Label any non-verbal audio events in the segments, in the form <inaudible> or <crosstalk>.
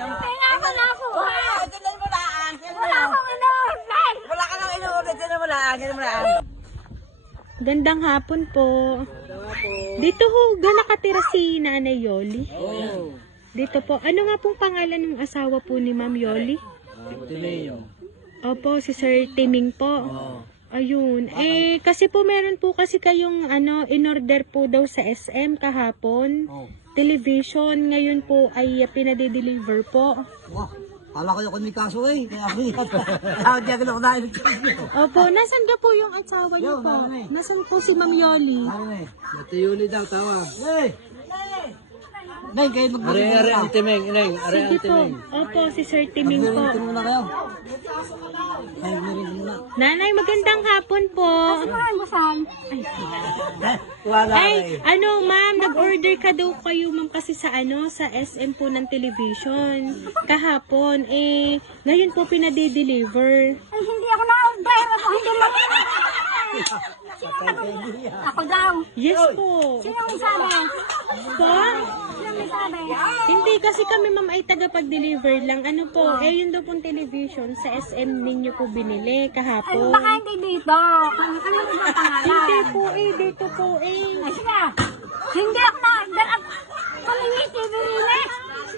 Ako na ako. Mo lang. Tingnan mo Wala akong in-order. Wala ka nang. Tingnan mo lang. Tingnan mo lang. Gandang hapon po. Dito ho, ga nakatira si Nanay Yoli. Oh, Dito po. Ano nga pong pangalan ng asawa po ni Ma'am Yoli? Tineo. Opo, si Sir Timing po. Oh. Ayun. Eh, kasi po meron po kasi kayong ano, in-order po daw sa SM kahapon. Oh. Television. Ngayon po ay pinade-deliver po. Wah, kala ko yung may kaso eh. Kaya ako <laughs> yung Ako di ako na kunain. Opo, nasan ka po yung asawa niyo Yo, po? nanay. Nasan po si Ma'am Yoli? Ito yun daw tawa. Hey! Nay, kayo mag- Are, are, ang timeng, inay. Are, Sige po. Opo, si Sir Timing po. Mag-meeting muna kayo. Ay, meeting muna. Nanay, magandang hapon po. Saan mo saan? Wala Ay, ano ma'am, nag-order ka daw kayo ma'am kasi sa ano, sa SM po ng television. Kahapon, eh, ngayon po pinade-deliver. Ay, hindi ako na-order. Ako hindi <laughs> mo. Ako daw. Yes po. Sino may sabi? Po? Sabi? Hindi kasi kami ma'am ay tagapag-deliver lang. Ano po, eh yun daw pong television sa SM ninyo po binili Ay, kahapon. baka hindi dito. Ano ano ba pangalan? Hindi po eh, dito po eh. Ay, sige. Hindi ako. At kami ni TV rin.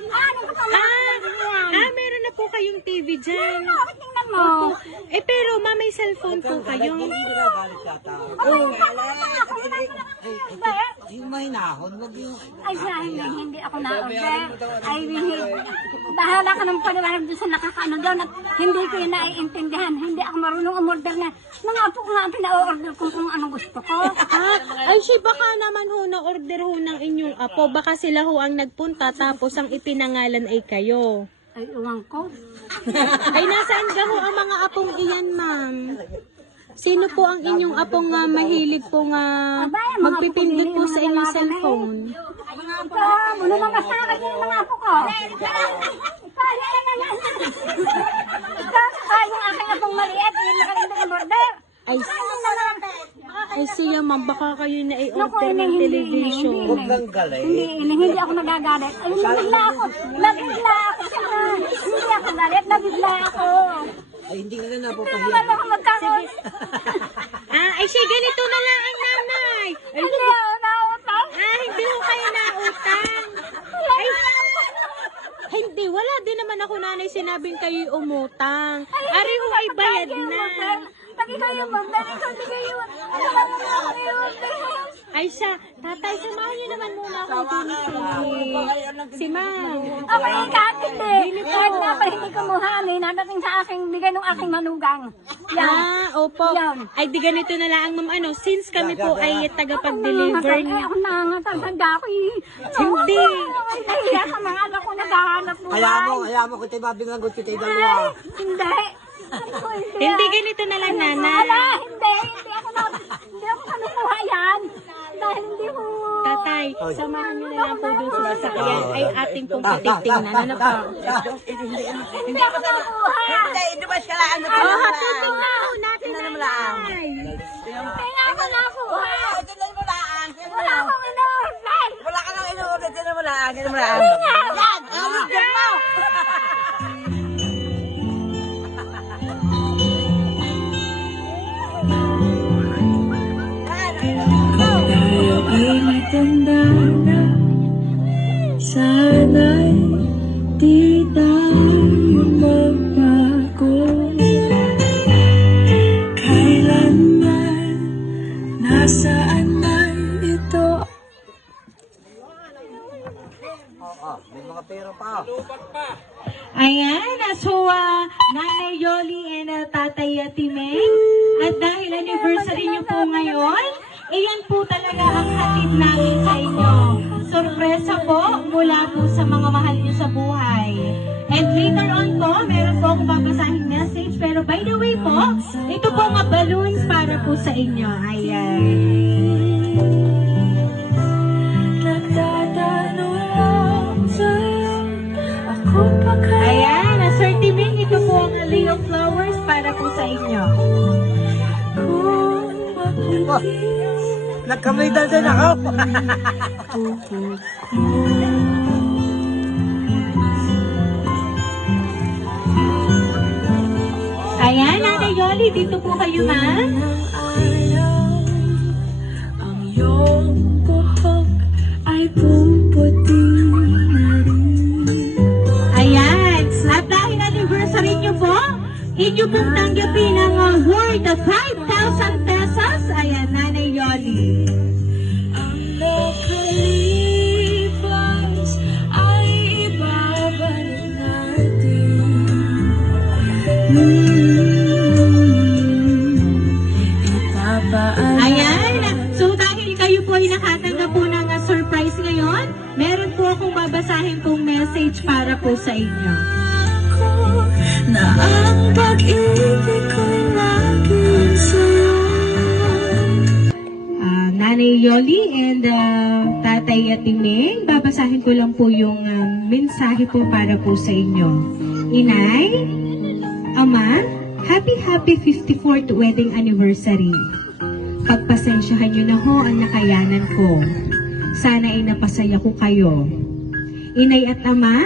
Ano ka pala? Ah, ah, meron na po kayong TV dyan. Tingnan mo? Eh pero ma'am, may cellphone po kayo. Ako na Yung may nahon, wag yung... Ay, siya, hindi, hindi ako na-order. Ay, hindi. Bahala ka ng paliwanag doon sa nakakaano doon at hindi ko yun naiintindihan. Hindi ako marunong umorder na mga po nga pina-order ko kung anong gusto ko. Ah, ay siya baka naman ho na order ho ng inyong apo. Baka sila ho ang nagpunta tapos ang ipinangalan ay kayo. Ay, uwang ko. <laughs> Ay nasaan ka ho ang mga apong iyan, ma'am? Sino po ang inyong apong nga mahilig po nga magpipindot po sa inyong cellphone? Ito, muna mga sa akin yung mga apo ko. Kaya na yan. Ito, kaya yung aking apong maliit, yung nakalindang umorder. Ay, Ano na lang? ay siya ma'am, baka kayo na i-order ng hindi, television. Huwag kang galit. Hindi, hindi, ako nagagalit. Ay, nabigla ako. Nabigla ako siya. Hindi ako. Ay, hindi ka na Hindi napapahiya. naman ako. <laughs> Ah, ay siya ganito na lang ang nanay. Ay, Hindi ako nautang. ah, hindi ho kayo na utang. Ay, Hindi, wala din naman ako nanay sinabing kayo umutang. Ari ho ay bayad na. Pati kayo magdali ko, hindi kayo. Ano lang ako yun? Ay siya, tatay, samahan niyo naman muna ako din si, ma'am. Ako yung katindi. Kahit nga pa hindi kumuhani, nadating sa aking bigay ng aking manugang. Yan. Ah, opo. Yan. Ay, di ganito na lang, ma'am. Ano, since kami po ay tagapag-deliver Ay, niyo. ako nangatang tanda ko eh. Hindi. Ay, nahiya ka mga anak ko naghahanap buhay. Kaya mo, kaya mo, kung tayo mabinganggot kita Ay, dalawa. hindi. Ano, Hindi, ganito na lang, Wala, nanay. hindi. Hindi ako na, hindi ako kanukuha yan. Dahil hindi ko... Tatay, samahan niyo na lang po dun sa sasakyan ay ating pong patitingnan. Ano pa? Hindi ako nakuha. Hindi, hindi ba siya lang? Oh, hatutin na ho natin, mo lang. nanay. Hindi ako nakuha. Ah, lang. Mo Wala lang. akong in-order. Wala ka nang mo lang. Tingnan mo lang. Yan. Order talaga ang hatid namin sa inyo. Sorpresa po mula po sa mga mahal niyo sa buhay. And later on po, meron po akong babasahing message. Pero by the way po, ito po mga balloons para po sa inyo. Ayan. Ayan, Sir Timeng, ito po ang Leo Flowers para po sa inyo. mabilis Nagkamay dal din ako. Ayan, Ate Yoli, dito po kayo, ma'am. Ang iyong buhok ay pumputi na Ayan, at anniversary nyo po, inyo pong tanggapin ang award of 5,000 Ayan. So dahil kayo po ay nakatanggap po ng uh, surprise ngayon, meron po akong babasahin pong message para po sa inyo. na ang pag-ibig ko'y laging Nanay Yoli and uh, Tatay Atimeng, babasahin ko lang po yung um, mensahe po para po sa inyo. Inay, Ama, happy happy 54th wedding anniversary. Pagpasensyahan niyo na ho ang nakayanan ko. Sana ay napasaya ko kayo. Inay at Ama,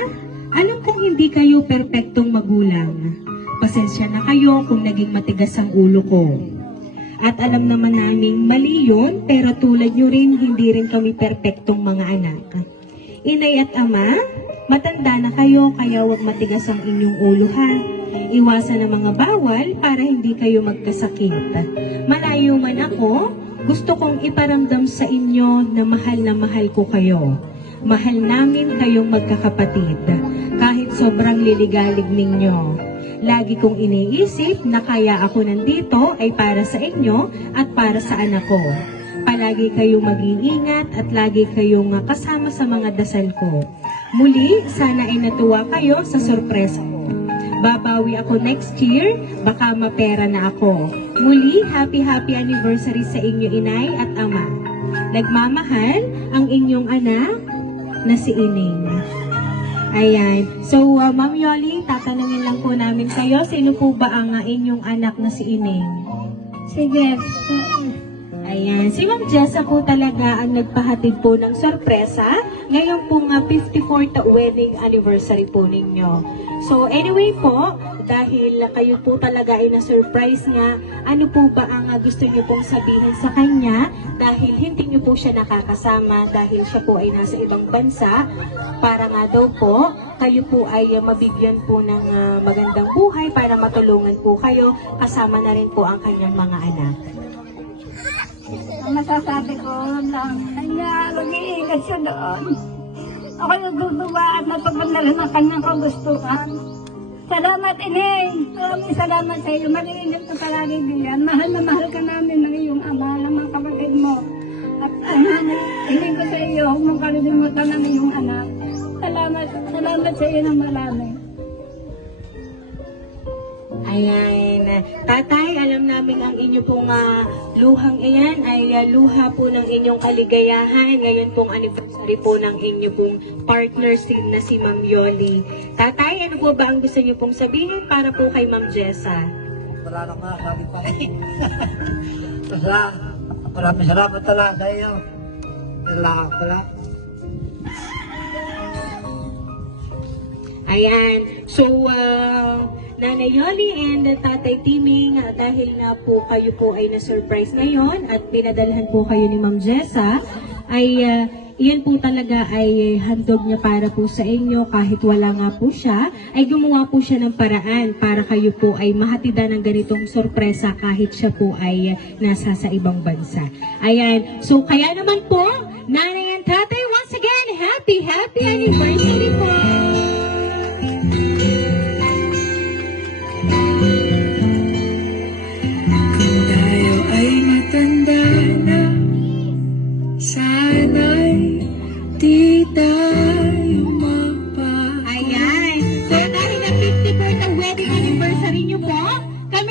alam kong hindi kayo perpektong magulang. Pasensya na kayo kung naging matigas ang ulo ko. At alam naman naming mali yun, pero tulad nyo rin, hindi rin kami perpektong mga anak. Inay at ama, matanda na kayo, kaya huwag matigas ang inyong ulo ha. Iwasan ang mga bawal para hindi kayo magkasakit. Malayo man ako, gusto kong iparamdam sa inyo na mahal na mahal ko kayo. Mahal namin kayong magkakapatid, kahit sobrang liligalig ninyo. Lagi kong iniisip na kaya ako nandito ay para sa inyo at para sa anak ko. Palagi kayong mag-iingat at lagi kayong kasama sa mga dasal ko. Muli, sana ay natuwa kayo sa sorpresa ko. Babawi ako next year, baka mapera na ako. Muli, happy happy anniversary sa inyo inay at ama. Nagmamahal ang inyong anak na si Ining. Ayan. So, uh, Ma'am Yoli, tatanungin lang po namin kayo, sino po ba ang uh, inyong anak na si Ining? Sige. Ayan. Si Ma'am Jessa po talaga ang nagpahatid po ng sorpresa ngayon pong uh, 54th wedding anniversary po ninyo. So, anyway po, dahil kayo po talaga ay na-surprise nga, ano po ba ang uh, gusto niyo pong sabihin sa kanya dahil hindi niyo po siya nakakasama dahil siya po ay nasa ibang bansa para nga daw po kayo po ay uh, mabigyan po ng uh, magandang buhay para matulungan po kayo kasama na rin po ang kanyang mga anak. Ang masasabi ko lang, kanya mag-iingat siya doon. Ako nagduduwa at napagandala ng kanyang kagustuhan. Salamat, Ineng. Maraming salamat sa iyo. Mag-iingat ka palagi diyan. Mahal na mahal ka namin ng iyong ama, ng mga kapatid mo. At ano, hiling ko sa iyo, huwag mong kalilimutan ng iyong anak. Salamat, salamat sa iyo ng marami. Ayan. Tatay, alam namin ang inyo pong ah, luhang iyan ay ah, luha po ng inyong kaligayahan. Ngayon pong anniversary po ng inyo pong partner si, na si Ma'am Yoli. Tatay, ano po ba ang gusto niyo pong sabihin para po kay Ma'am Jessa? Wala na masabi pa. Basta, maraming salamat talaga sa iyo. Kailangan pala. Ayan. So, uh, Nanay Yoli and Tatay Timing, uh, dahil nga po kayo po ay na-surprise ngayon at pinadalhan po kayo ni Ma'am Jessa, ay uh, iyan po talaga ay handog niya para po sa inyo kahit wala nga po siya, ay gumawa po siya ng paraan para kayo po ay mahatidan ng ganitong sorpresa kahit siya po ay nasa sa ibang bansa. Ayan. So, kaya naman po, Nanay and Tatay, once again, happy, happy anniversary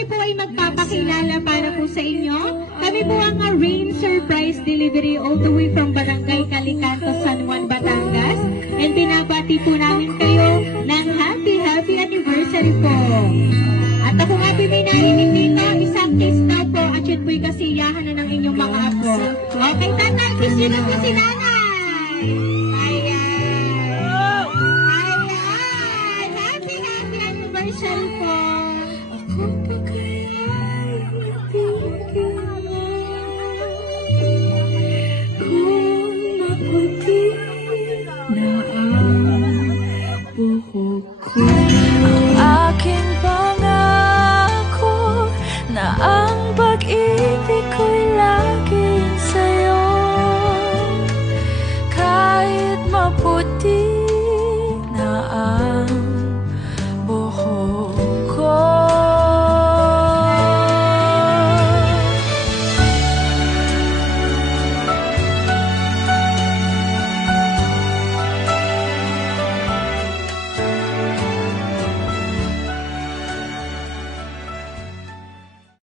kami po ay magpapakilala para po sa inyo. Kami po ang Rain Surprise Delivery all the way from Barangay Calicanto, San Juan, Batangas. And binabati po namin kayo ng happy, happy anniversary po. At ako nga po may narinig dito, isang kiss daw po at yun po'y kasiyahan na ng inyong mga apo. Okay, tatay, kiss yun ang si nanay.